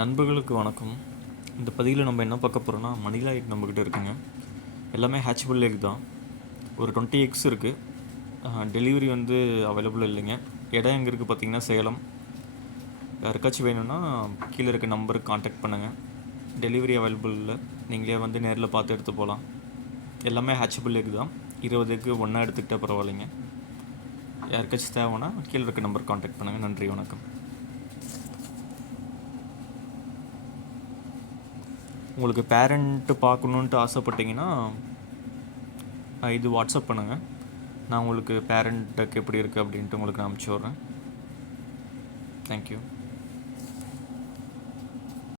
நண்பர்களுக்கு வணக்கம். இந்த பதிவில் நம்ம என்ன பார்க்க போகிறோன்னா, மணிலா எக் நம்மக்கிட்ட இருக்குங்க. எல்லாமே ஹேட்சபிள் எக் தான். ஒரு 20 எக்ஸ் இருக்குது. டெலிவரி வந்து அவைலபிள் இல்லைங்க. இடம் எங்கே இருக்குது பார்த்தீங்கன்னா சேலம். யாருக்காச்சும் வேணும்னா கீழே இருக்க நம்பருக்கு காண்டாக்ட் பண்ணுங்கள். டெலிவரி அவைலபிள் இல்லை, நீங்களே வந்து நேரில் பார்த்து எடுத்து போகலாம். எல்லாமே ஹேட்சபிள் எக் தான். 20 எக்கு ஒன்றா எடுத்துக்கிட்டால் பரவாயில்லைங்க. யாருக்காச்சும் தேவைன்னா கீழே இருக்க நம்பருக்கு காண்டாக்ட் பண்ணுங்கள். நன்றி, வணக்கம். உங்களுக்கு பேரண்ட்டு பார்க்கணுன்ட்டு ஆசைப்பட்டீங்கன்னா இது வாட்ஸ்அப் பண்ணுங்கள். நான் உங்களுக்கு பேரண்ட்டுக்கு எப்படி இருக்குது அப்படின்ட்டு உங்களுக்கு நான் அனுப்பிச்சி விட்றேன். தேங்க்யூ.